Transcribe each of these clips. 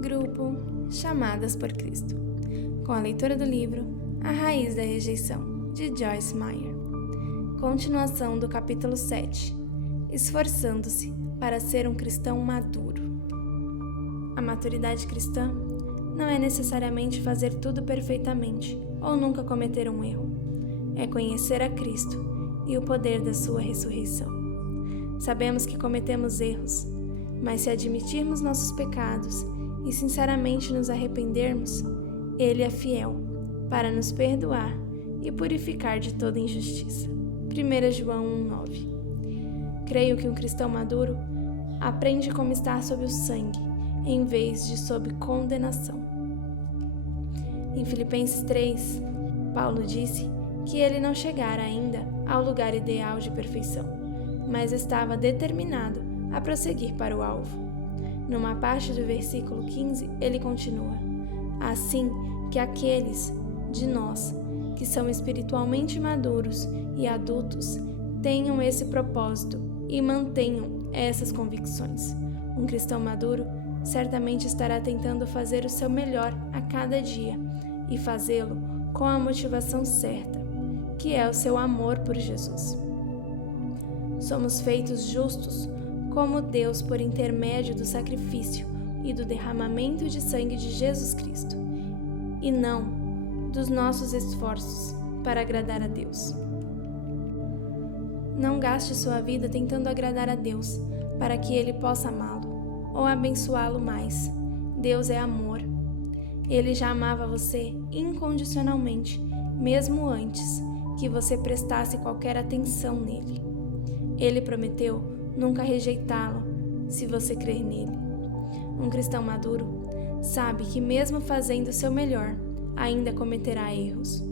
Grupo Chamadas por Cristo, com a leitura do livro A Raiz da Rejeição, de Joyce Meyer. Continuação do capítulo 7, Esforçando-se para ser um cristão maduro. A maturidade cristã não é necessariamente fazer tudo perfeitamente ou nunca cometer um erro. É conhecer a Cristo e o poder da sua ressurreição. Sabemos que cometemos erros, mas se admitirmos nossos pecados e sinceramente nos arrependermos, Ele é fiel para nos perdoar e purificar de toda injustiça. 1 João 1,9. Creio que um cristão maduro aprende como estar sob o sangue, em vez de sob condenação. Em Filipenses 3, Paulo disse que ele não chegara ainda ao lugar ideal de perfeição, mas estava determinado a prosseguir para o alvo. Numa parte do versículo 15, ele continua: assim que aqueles de nós que são espiritualmente maduros e adultos tenham esse propósito e mantenham essas convicções. Um cristão maduro certamente estará tentando fazer o seu melhor a cada dia e fazê-lo com a motivação certa, que é o seu amor por Jesus. Somos feitos justos como Deus por intermédio do sacrifício e do derramamento de sangue de Jesus Cristo, e não dos nossos esforços para agradar a Deus. Não gaste sua vida tentando agradar a Deus para que Ele possa amá-lo ou abençoá-lo mais. Deus é amor. Ele já amava você incondicionalmente, mesmo antes que você prestasse qualquer atenção nele. Ele prometeu nunca rejeitá-lo se você crer nele. Um cristão maduro sabe que mesmo fazendo o seu melhor, ainda cometerá erros.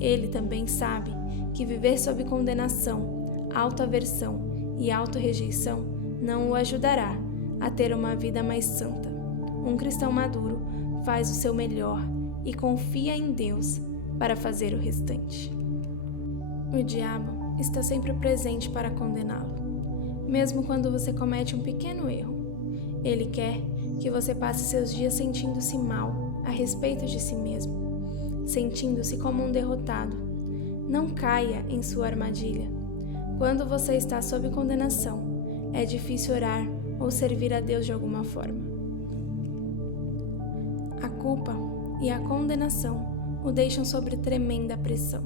Ele também sabe que viver sob condenação, autoaversão e autorrejeição não o ajudará a ter uma vida mais santa. Um cristão maduro faz o seu melhor e confia em Deus para fazer o restante. O diabo está sempre presente para condená-lo, mesmo quando você comete um pequeno erro. Ele quer que você passe seus dias sentindo-se mal a respeito de si mesmo, sentindo-se como um derrotado. Não caia em sua armadilha. Quando você está sob condenação, é difícil orar ou servir a Deus de alguma forma. A culpa e a condenação o deixam sob tremenda pressão,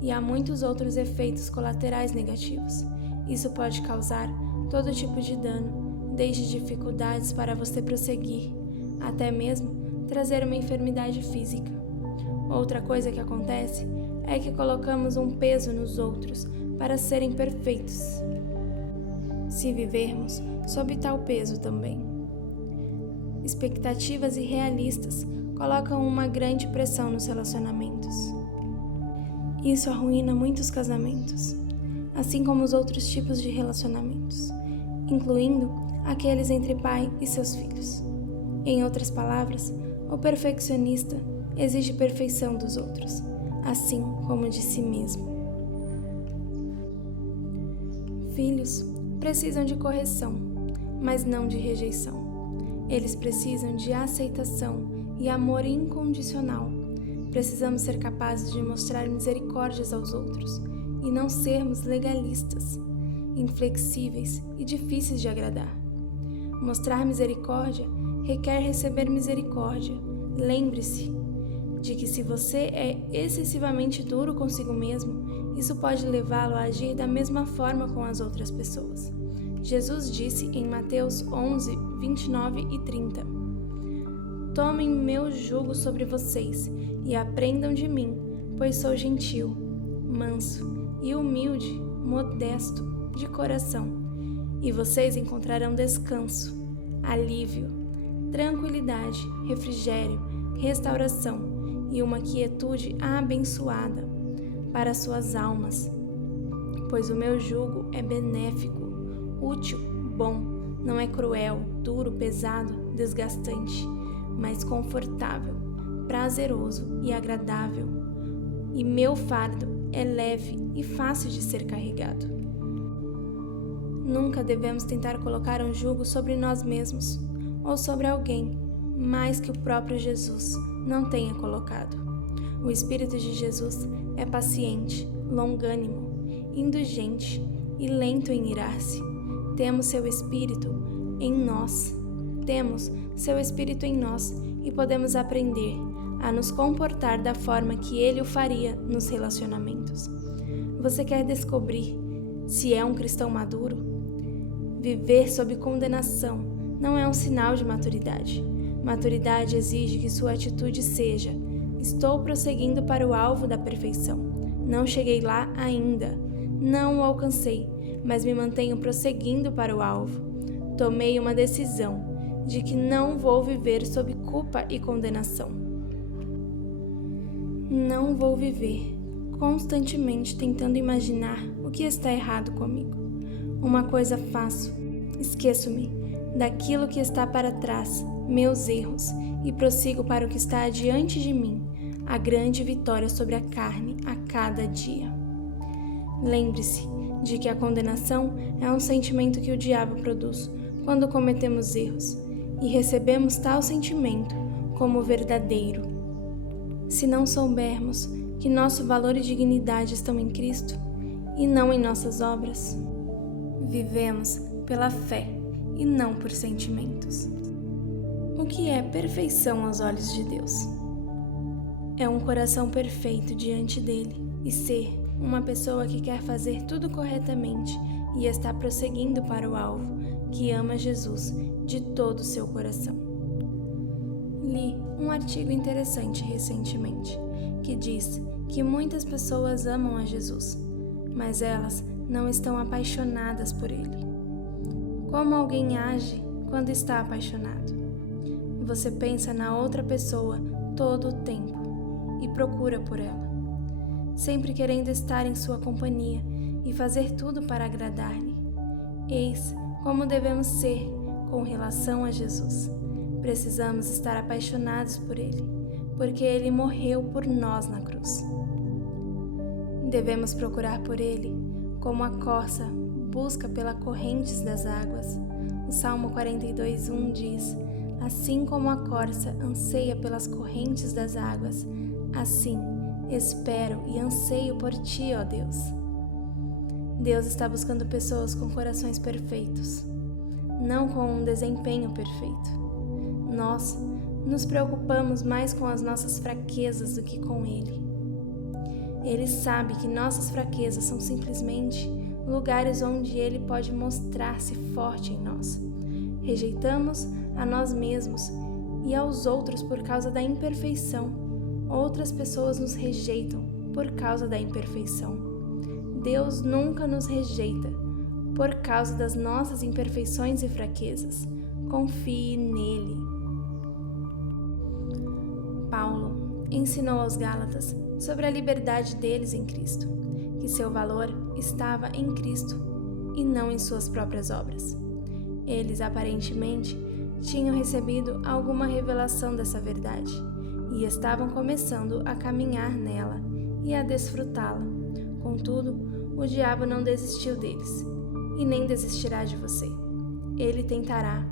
e há muitos outros efeitos colaterais negativos. Isso pode causar todo tipo de dano, desde dificuldades para você prosseguir, até mesmo trazer uma enfermidade física. Outra coisa que acontece é que colocamos um peso nos outros para serem perfeitos, se vivermos sob tal peso também. Expectativas irrealistas colocam uma grande pressão nos relacionamentos. Isso arruína muitos casamentos, assim como os outros tipos de relacionamentos, incluindo aqueles entre pai e seus filhos. Em outras palavras, o perfeccionista exige perfeição dos outros, assim como de si mesmo. Filhos precisam de correção, mas não de rejeição. Eles precisam de aceitação e amor incondicional. Precisamos ser capazes de mostrar misericórdias aos outros e não sermos legalistas, inflexíveis e difíceis de agradar. Mostrar misericórdia requer receber misericórdia. Lembre-se de que se você é excessivamente duro consigo mesmo, isso pode levá-lo a agir da mesma forma com as outras pessoas. Jesus disse em Mateus 11, 29 e 30: Tomem meu jugo sobre vocês e aprendam de mim, pois sou gentil, manso e humilde, modesto de coração, e vocês encontrarão descanso, alívio, tranquilidade, refrigério, restauração e uma quietude abençoada para suas almas, pois o meu jugo é benéfico, útil, bom, não é cruel, duro, pesado, desgastante, mas confortável, prazeroso e agradável, e meu fardo é leve e fácil de ser carregado. Nunca devemos tentar colocar um jugo sobre nós mesmos ou sobre alguém, mais que o próprio Jesus não tenha colocado. O Espírito de Jesus é paciente, longânimo, indulgente e lento em irar-se. Temos seu Espírito em nós e podemos aprender a nos comportar da forma que Ele o faria nos relacionamentos. Você quer descobrir se é um cristão maduro? Viver sob condenação não é um sinal de maturidade. Maturidade exige que sua atitude seja: estou prosseguindo para o alvo da perfeição. Não cheguei lá ainda, não o alcancei, mas me mantenho prosseguindo para o alvo. Tomei uma decisão de que não vou viver sob culpa e condenação. Não vou viver constantemente tentando imaginar o que está errado comigo. Uma coisa faço: esqueço-me daquilo que está para trás, meus erros, e prossigo para o que está adiante de mim, a grande vitória sobre a carne a cada dia. Lembre-se de que a condenação é um sentimento que o diabo produz quando cometemos erros, e recebemos tal sentimento como verdadeiro. Se não soubermos que nosso valor e dignidade estão em Cristo e não em nossas obras, vivemos pela fé e não por sentimentos. O que é perfeição aos olhos de Deus? É um coração perfeito diante dele e ser uma pessoa que quer fazer tudo corretamente e está prosseguindo para o alvo, que ama Jesus de todo o seu coração. Li um artigo interessante recentemente, que diz que muitas pessoas amam a Jesus, mas elas não estão apaixonadas por ele. Como alguém age quando está apaixonado? Você pensa na outra pessoa todo o tempo e procura por ela, sempre querendo estar em sua companhia e fazer tudo para agradar-lhe. Eis como devemos ser com relação a Jesus. Precisamos estar apaixonados por Ele, porque Ele morreu por nós na cruz. Devemos procurar por Ele como a corça busca pelas correntes das águas. O Salmo 42:1 diz: assim como a corça anseia pelas correntes das águas, assim espero e anseio por Ti, ó Deus. Deus está buscando pessoas com corações perfeitos, não com um desempenho perfeito. Nós nos preocupamos mais com as nossas fraquezas do que com Ele. Ele sabe que nossas fraquezas são simplesmente lugares onde Ele pode mostrar-se forte em nós. Rejeitamos a nós mesmos e aos outros por causa da imperfeição. Outras pessoas nos rejeitam por causa da imperfeição. Deus nunca nos rejeita por causa das nossas imperfeições e fraquezas. Confie nele. Paulo ensinou aos Gálatas sobre a liberdade deles em Cristo, que seu valor estava em Cristo e não em suas próprias obras. Eles aparentemente tinham recebido alguma revelação dessa verdade e estavam começando a caminhar nela e a desfrutá-la. Contudo, o diabo não desistiu deles e nem desistirá de você. Ele tentará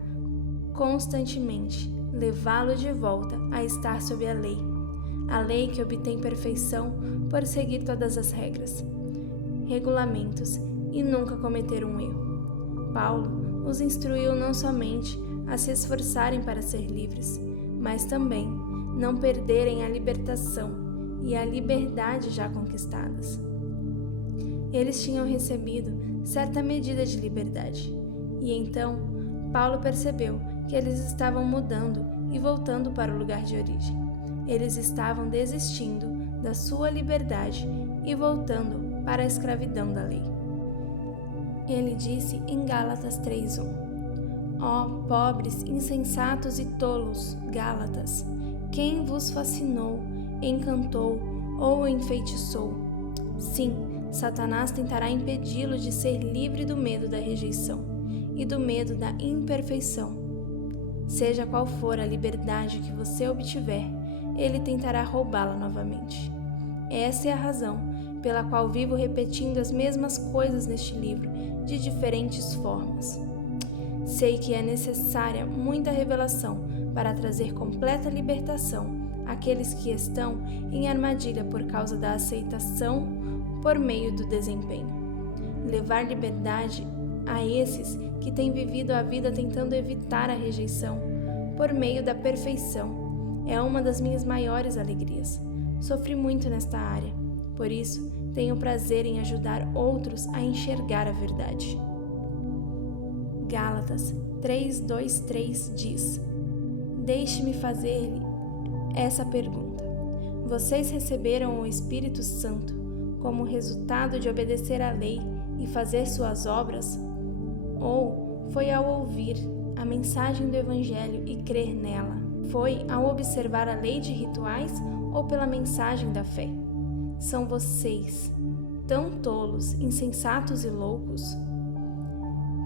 constantemente levá-lo de volta a estar sob a lei que obtém perfeição por seguir todas as regras, regulamentos e nunca cometer um erro. Paulo os instruiu não somente a se esforçarem para ser livres, mas também não perderem a libertação e a liberdade já conquistadas. Eles tinham recebido certa medida de liberdade, e então Paulo percebeu que eles estavam mudando e voltando para o lugar de origem. Eles estavam desistindo da sua liberdade e voltando para a escravidão da lei. Ele disse em Gálatas 3:1: Ó pobres, insensatos e tolos, Gálatas, quem vos fascinou, encantou ou enfeitiçou? Sim, Satanás tentará impedi-lo de ser livre do medo da rejeição e do medo da imperfeição. Seja qual for a liberdade que você obtiver, ele tentará roubá-la novamente. Essa é a razão pela qual vivo repetindo as mesmas coisas neste livro, de diferentes formas. Sei que é necessária muita revelação para trazer completa libertação àqueles que estão em armadilha por causa da aceitação por meio do desempenho. Levar liberdade a esses que têm vivido a vida tentando evitar a rejeição por meio da perfeição é uma das minhas maiores alegrias. Sofri muito nesta área, por isso tenho prazer em ajudar outros a enxergar a verdade. Gálatas 3:2-3 diz: Deixe-me fazer-lhe essa pergunta. Vocês receberam o Espírito Santo como resultado de obedecer à lei e fazer suas obras? Ou foi ao ouvir a mensagem do Evangelho e crer nela? Foi ao observar a lei de rituais ou pela mensagem da fé? São vocês tão tolos, insensatos e loucos?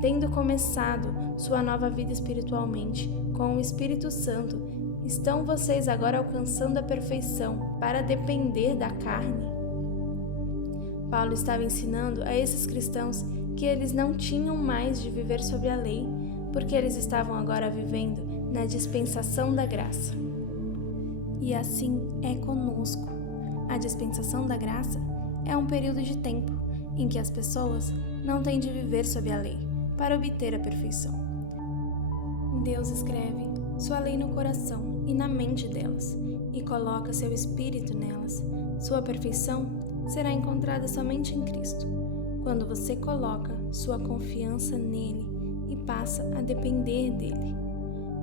Tendo começado sua nova vida espiritualmente com o Espírito Santo, estão vocês agora alcançando a perfeição para depender da carne? Paulo estava ensinando a esses cristãos que eles não tinham mais de viver sob a lei, porque eles estavam agora vivendo na dispensação da graça. E assim é conosco. A dispensação da graça é um período de tempo em que as pessoas não têm de viver sob a lei para obter a perfeição. Deus escreve sua lei no coração e na mente delas e coloca seu Espírito nelas. Sua perfeição será encontrada somente em Cristo, quando você coloca sua confiança nele e passa a depender dele.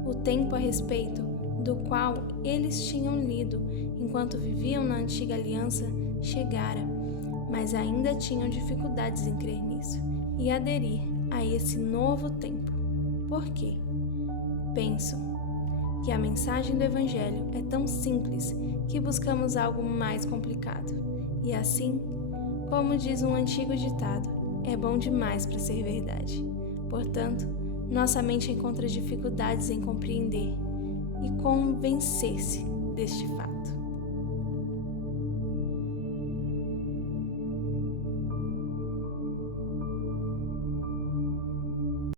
O tempo a respeito do qual eles tinham lido enquanto viviam na antiga aliança chegara, mas ainda tinham dificuldades em crer nisso e aderir a esse novo tempo. Por quê? Penso que a mensagem do Evangelho é tão simples que buscamos algo mais complicado. E assim, como diz um antigo ditado, é bom demais para ser verdade. Portanto, nossa mente encontra dificuldades em compreender e convencer-se deste fato.